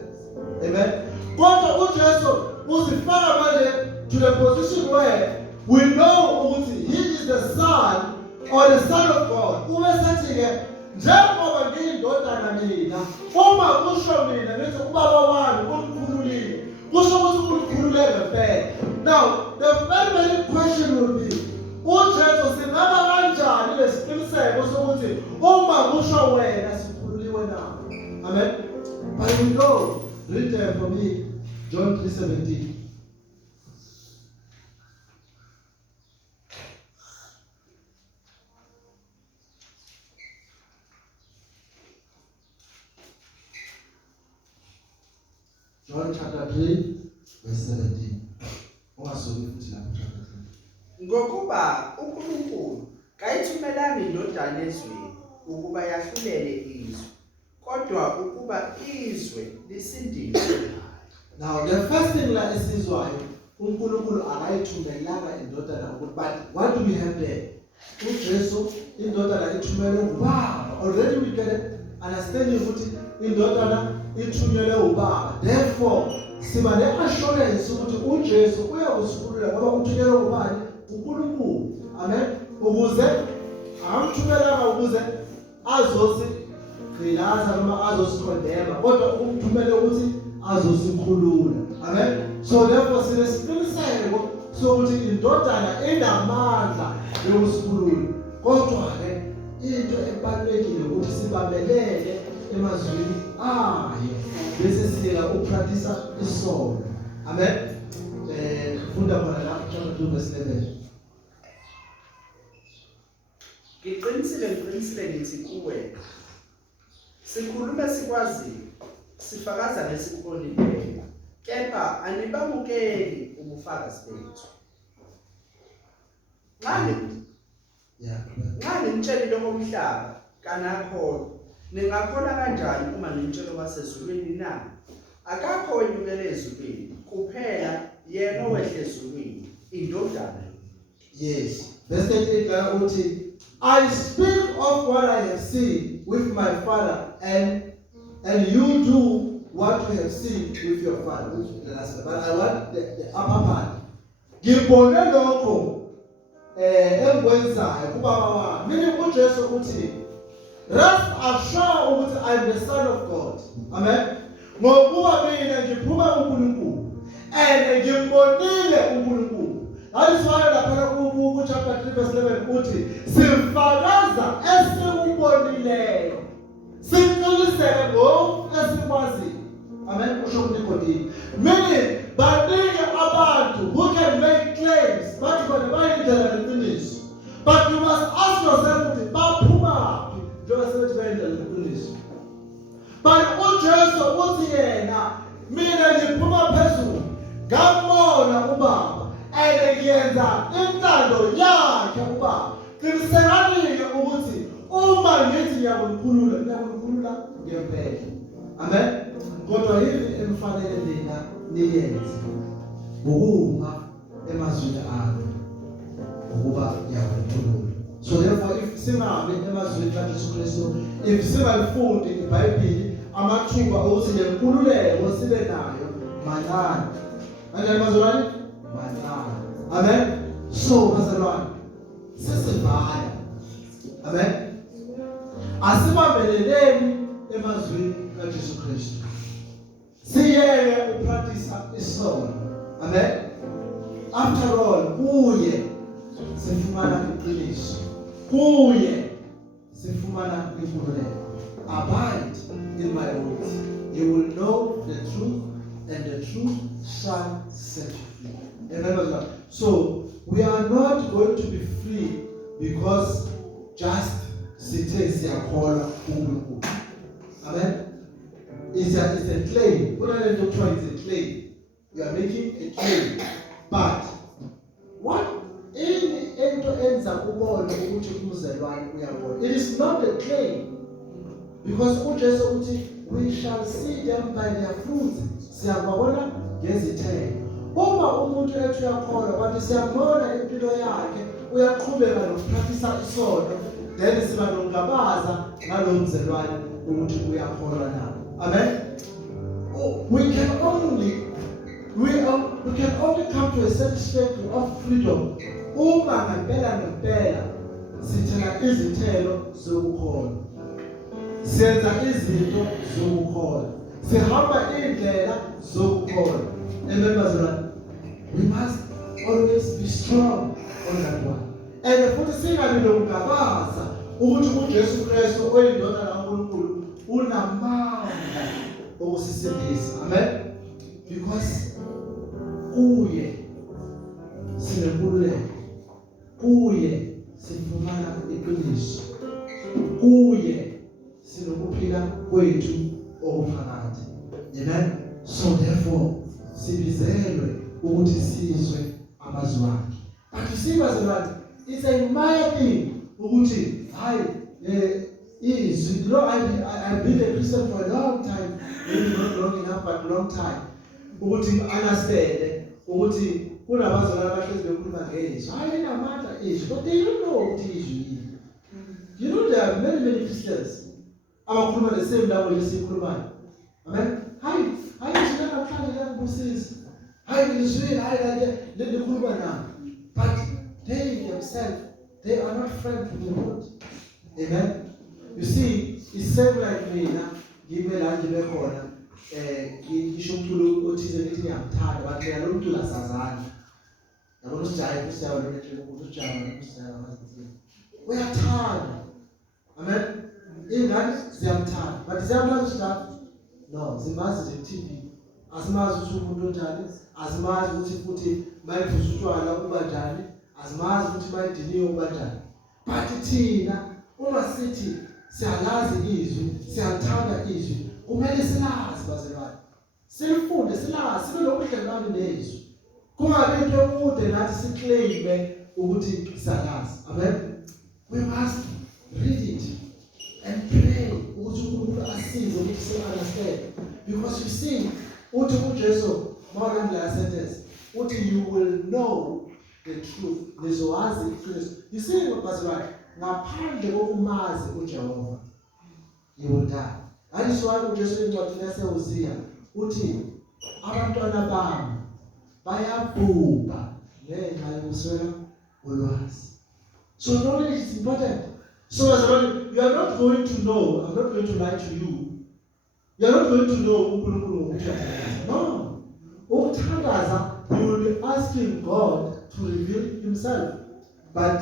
Amen. Kodwa uJesu uzifaka manje to the position where we know ukuthi he is the Son or the Son of God. Ubesethi ke njengoba ngiyindodana mina, uma kusho mina ngithi ubaba wami umkhululile, kusho ukuthi umkhulule ngempela. Now the very question will be, uJesu singaba kanjani lesiqiniseko sokuthi uma kusho wena sikhululiwe na? Amen. But we know, read there for me, John 3:17. John chapter 3, verse 17. Ngokuba uNkulunkulu kayithumelanga indodana ezweni ukuba yahlulele izwe, kodwa ukuba izwe lisindiswe. Now the first thing la esizwayo, uNkulunkulu akayithumelanga indodana ukuthi, but what do we have there? uJesu indodana ithumelwe ngubaba. Already we can understand ukuthi indodana ithunyelwe ubaba. Therefore siba ne-assurance ukuthi uJesu uyakusikhulula ngoba uthunyelwe ubani? uNkulunkulu. Amen. Ukuze amthumelanga ukuze azosigqilaza noma azosikhondema, kodwa umthumele ukuthi azosikhulula. Amen. So therefore sinesiqiniseko sokuthi indodana enamandla yokusikhulula. Kodwa ke into ebalulekile ukuthi sibambelele emazwini ayo bese siyeka ukupractice isono. Amen. Funda khona la chapter 2 verse 11. Ngiqinisile ngithi kuwe, sikhuluma sikwaziyo, sifakaza ngesikubonileyo, kepha anibamukeli ubufakazi bethu. Nxa nintshela okomhlaba kanakholwa, ningakholwa kanjani uma nintshela obasezulwini na? Akakho wenyukele ezulwini, kuphela yena owehle ezulwini, indodana. Yes. Verse 38 uthi, I speak of what I have seen with my father, and you do what you have seen with your father. But I want the upper part. Ngibone lokho engikwenzayo kubaba wami. Mina uJesu uthi, rest assured ukuthi I am the Son of God. Amen. Ngokuba mina ngiphuma uNkulunkulu and ngimbonile uNkulunkulu. That is why lapha ku chapter 3 verse 11 uthi sifakaza esikubonileyo, siqiniseke ngo esikwaziyo. Amen. Usho ukuthi meaning baningi abantu who can make claims but bayindlela leqiniso, but you must ask yourself ukuthi baphuma phi njengoba sebethi bayindlela leqiniso. But uJesu uthi yena mina ngiphuma phezulu ngabona ubaba ngiyenza intando yakhe ubaba. Qinisekanile ukuthi uma ngithi ngiyakukhulula ngempela. Amen. Kodwa yini emfanele nina niyenze? Ukuma emazwini akho ukuba yakhuluma. So therefore if singabe emazwini kaJesu Kristu, if singalifundi iBhayibheli amathuba ukuthi lenkululeko sibe nayo mancane. Kanjani bazalwane? Mancane. Amen. So bazalwane, sesivaya. Amen. Asibambeleleni emazwini kaJesu Kristu. Siyeke upractice isono. Amen. After all, kuye sifumana iqiniso. Kuye sifumana inkululeko. Abide in my words. You will know the truth, and the truth shall set you free. Amen. So we are not going to be free because just sithe siyakholwa uNkulunkulu. Amen. It's a claim. What are you doing? It's a claim. You are making a claim. But what into enza kubona ukuthi umzalwane uyabona? It is not a claim. Because uJesu uthi we shall see them by their fruits. Siyabona ngezithelo. Uma umuntu ethi uyakholwa kanti siyabona impilo yakhe uyaqhubeka nokupractice isono, then siba nokungabaza ngalo mzalwane ukuthi uyakholwa na. Amen. We can only come to a certain state of freedom uma ngempela sithela izithelo zokukholwa. Senza izinto zokukholwa. Sihamba indlela zokukholwa. Amen. We must always be strong on that one. And futhi singabi nokungabaza ukuthi uJesu Kristu oyindodana kaNkulunkulu unamandla okusisindisa. Amen. Because kuye sinenkululeko. Kuye sifumana iqiniso. Kuye sinokuphila kwethu okuphakathi. Amen. So therefore sibizelwe ukuthi sizwe amazwi akhe. But you see bazalwane, it's a minor thing ukuthi hayi is, you know, I've been a Christian for a long time, maybe not long enough, but long time. Ukuthi understand ukuthi kunabazalwane abahlezi bekhuluma ngezwi. Hayi namandla izwi, but they don't know ukuthi izwi yini. You know there are many Christians abakhuluma the same language esikhulumayo. Amen. Hayi izwi namhlanje liyangibusisa. Hayi izwi hayi likhuluma nami. But they themselves, they are not friends with the Lord. Amen. You see, it's same like me na ngibe la ngibe khona ngisho umculo othize ngithi ngiyamthanda but mina lo mculo asazana. Yabona usijayi kusiyabona ukuthi ujama kusiyabona amazinto. Uyathanda. Amen. Ingane ziyamthanda but ziyabona ukuthi no, zimazi nje TV. Asimazi ukuthi umuntu onjani, asimazi ukuthi futhi mayiphuza utshwala uba njani, asimazi ukuthi mayidiniwe uba njani. But thina uma sithi siyalazi izwi, siyathanda izwi, kumele silazi bazalwane. Silifunde, silazi, sibe nobudlelwano nezwi. Kungabi into ekude nathi siclaim ukuthi siyalazi. Amen. We must read it and pray ukuthi uNkulunkulu asize ukuthi si-understand. Because you see, uthi uJesu mawulandela sentence, uthi you will know the truth. Nizowazi iqiniso. You see bazalwane, ngaphandle kokumazi uJehova, you will die. That is why uJesu encwadini yaseHosea uthi abantwana bami bayabhubha ngenxa yokuswela ulwazi. So knowledge is important. So bazalwane, you are not going to know, I'm not going to lie to you. You are not going to know uNkulunkulu ngokuthanda. No. Ukuthandaza, you will be asking God to reveal himself. But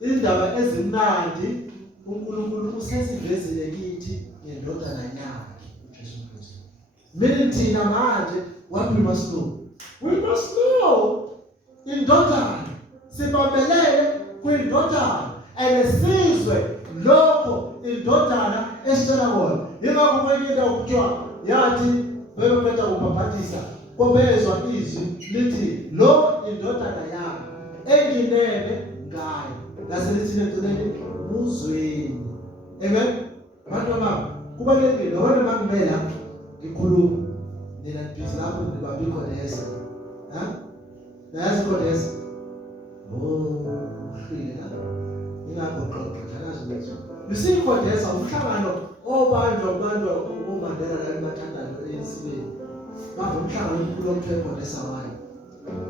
indaba ezimnandi uNkulunkulu usesivezile kithi ngendodana yakhe uJesu Kristu. Meaning thina manje what we must know. We must know indodana. Sibambelele kwindodana esizwe lokho indodana esitshela kona. Yingakho kwenyinto ukuthiwa yathi bebephetha ukubhaphathisa kobezwa izwi lithi lo indodana yami enginene ngayo. Laselithi ekugcineni muzweni. Amen. Abantu baba kubalekile noma mangimela ngikhuluma nina busy lapho ngibabikho nesa. Nayazi kodesa. Oh, ufile la. Ingagoqoqa thanazi bethu. You see kodesa umhlangano obanjwa uMandela la emathandana eyinsibeni. Baba umhlangano omkhulu omthembu kodesa wayo.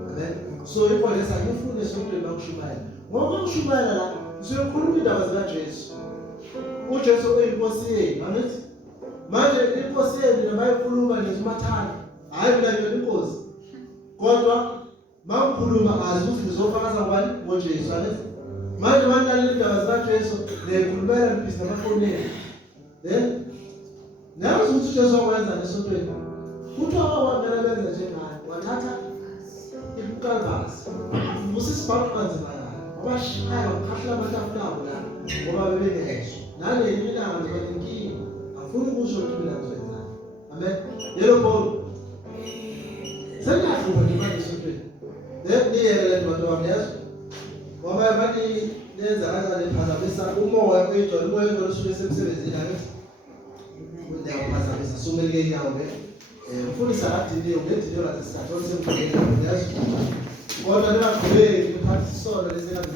Amen. So ikodesa ngifune sokuthi bakushumayela. Ngoba ukushumayela la siyokhuluma indaba zikaJesu. uJesu uyinkosi yenu, amen. Manje inkosi yenu nabayikhuluma nje umathanda. Hayi mina ngibe inkosi. Kodwa mawukhuluma azi ukuthi ngizofakaza ngubani ngoJesu, amen. Manje manilalela indaba zikaJesu nekhulumela nibhizi namafonini. Nazi ukuthi uJesu wakwenza esontweni. Kuthiwa wakwamela benza njengaye. Wathatha ibukalvasi. Usisibhaqa kanzima kakhulu. Wabashaya wakhahla amatafula abo la ngoba bebengezwa. Nale ilanga nje banenkinga. Afuna ukusho ukuthi mina ngizenzani. Amen. Yelo Paul. Sengahlupha nje manje esontweni. Niyele bantu bami yazi. Ngoba manje lenza kanjani lephazamisa umoya oyedwa umoya osuke semsebenzini akithi. Uyaphazamisa sumeleke inyawo be. Ufundisa kadini ungedini olazisikhathi osemkhuleni yazi. Kodwa ningaqhubeki niphathe isono lesingabe